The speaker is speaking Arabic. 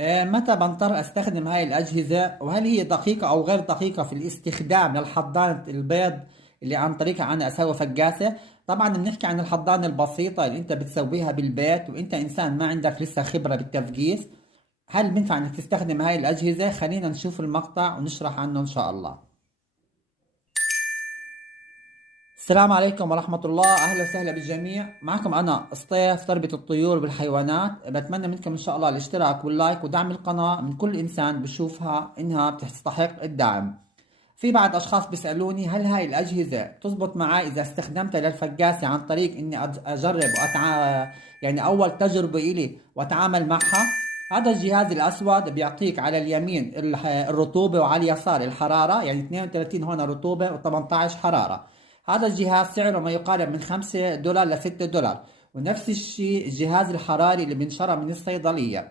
متى بضطر استخدم هاي الاجهزه، وهل هي دقيقه او غير دقيقه في الاستخدام للحضانه البيض اللي عن طريقها انا اسوي فقاسه؟ طبعا بنحكي عن الحضانه البسيطه اللي انت بتسويها بالبيت وانت انسان ما عندك لسه خبره بالتفقيس. هل بينفع انك تستخدم هاي الاجهزه؟ خلينا نشوف المقطع ونشرح عنه ان شاء الله. السلام عليكم ورحمة الله، أهلا وسهلا بالجميع. معكم أنا سطيف تربية الطيور بالحيوانات. بتمنى منكم إن شاء الله الاشتراك واللايك ودعم القناة من كل إنسان بشوفها إنها بتستحق الدعم. في بعض أشخاص بيسألوني هل هاي الأجهزة تزبط معي إذا استخدمتها للفقاسة عن طريق إني أجرب يعني أول تجربة إلي وأتعامل معها. هذا الجهاز الأسود بيعطيك على اليمين الرطوبة وعلى اليسار الحرارة، يعني 32 هون رطوبة و18 حرارة. هذا الجهاز سعره ما يقارب من $5 ل $6. ونفس الشيء الجهاز الحراري اللي بنشرى من الصيدلية.